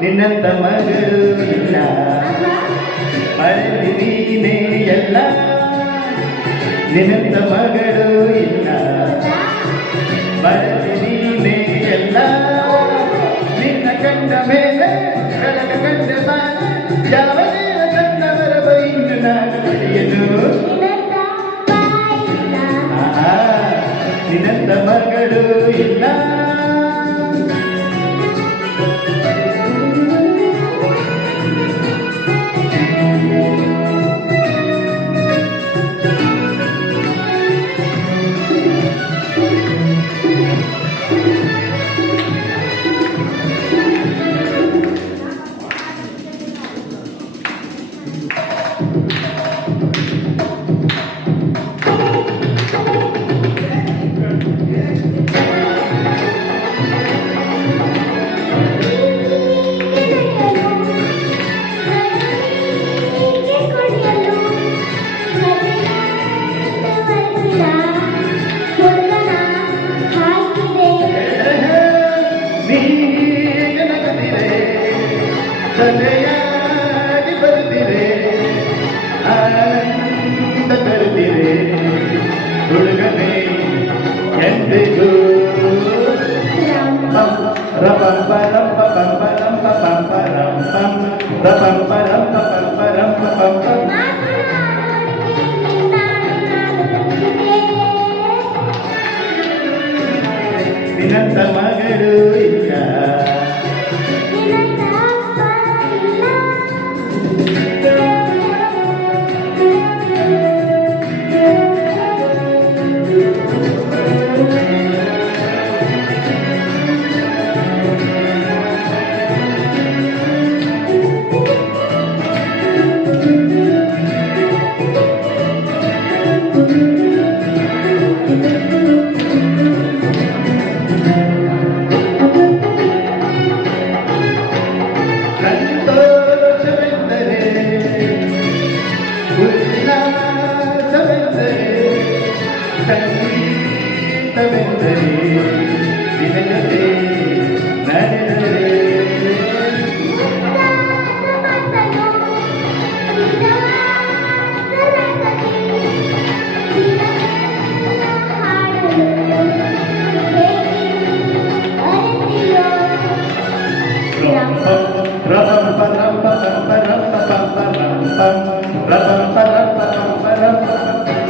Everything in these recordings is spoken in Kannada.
ನಿನ್ನಂತ ಮಗಳು ಇಲ್ಲ ಮರಳಿ ನೀನೇ ಎಲ್ಲ ನಿನ್ನಂತ ಮಗಳು ಇಲ್ಲ ಮರಳಿ ನೀನೇ ಎಲ್ಲ ನಿನ್ನ ಕಂಡ ಮೇಲೆ ಕಳಗ ಕಂಡ ಬಾಲ ಯಾವ ದೇವ ಕಂಡವರ ಬೈಂದು ನಾನು ಬರೆಯನು ನಿನ್ನಂತ ಮಗಳು ಇಲ್ಲ ಸಲಯಾಗಿ ಬರ್ತಿರೆ ಆನಂದ ತರುತ್ತಿರೆ ಹುಡುಗನೇ ಎಂದಿಗೂ ರಪಂಪ ರಂಪ ಪಂಪ ರಂಪ ಪಂಪ ರಂಪಂ ರಪಂಪ ರಂಪ ಪಂಪ ರಂಪ ಪಂಪ ನಿನ್ನಂತ ಮಗಳು ಇಲ್ಲ ಸಂಗೀತವೆಂದರೆ ನಿನಗದೆ ನಡೆದರೆ ರಪಂಪ ರಂಪ ಪಂಪ ರಂಪ ಪಂಪ ರಂಪಂ ರಪಂಪ ರಂಪ ಪಂಪ ರಂಪ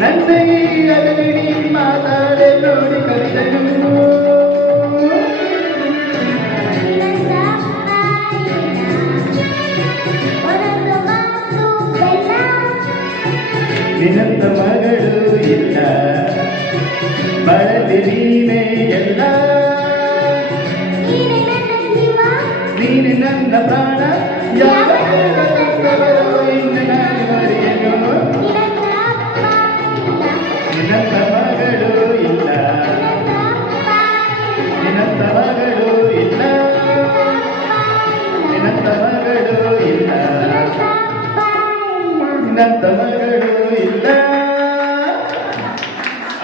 ನಂದೆಯಲ್ಲಿ ಮಾತಾಡೆ ನೋಡಿ ಕಲಿತನು ನಿನ್ನಂತ ಮಗಳು ಇಲ್ಲ ಬರಲಿ ನೀನೇ ಎಲ್ಲ ನೀನೆ ನನ್ನ ಪ್ರಾಣ ಯಾವ ಇನ್ನು ನಾನು ಮರೆಯನು ನಿನ್ನಂತ ಮಗಳು ಇಲ್ಲ ನಿನ್ನಂತ ಮಗಳು ಇಲ್ಲ ನಿನ್ನಂತ ಮಗಳು ಇಲ್ಲ ನಿನ್ನಂತ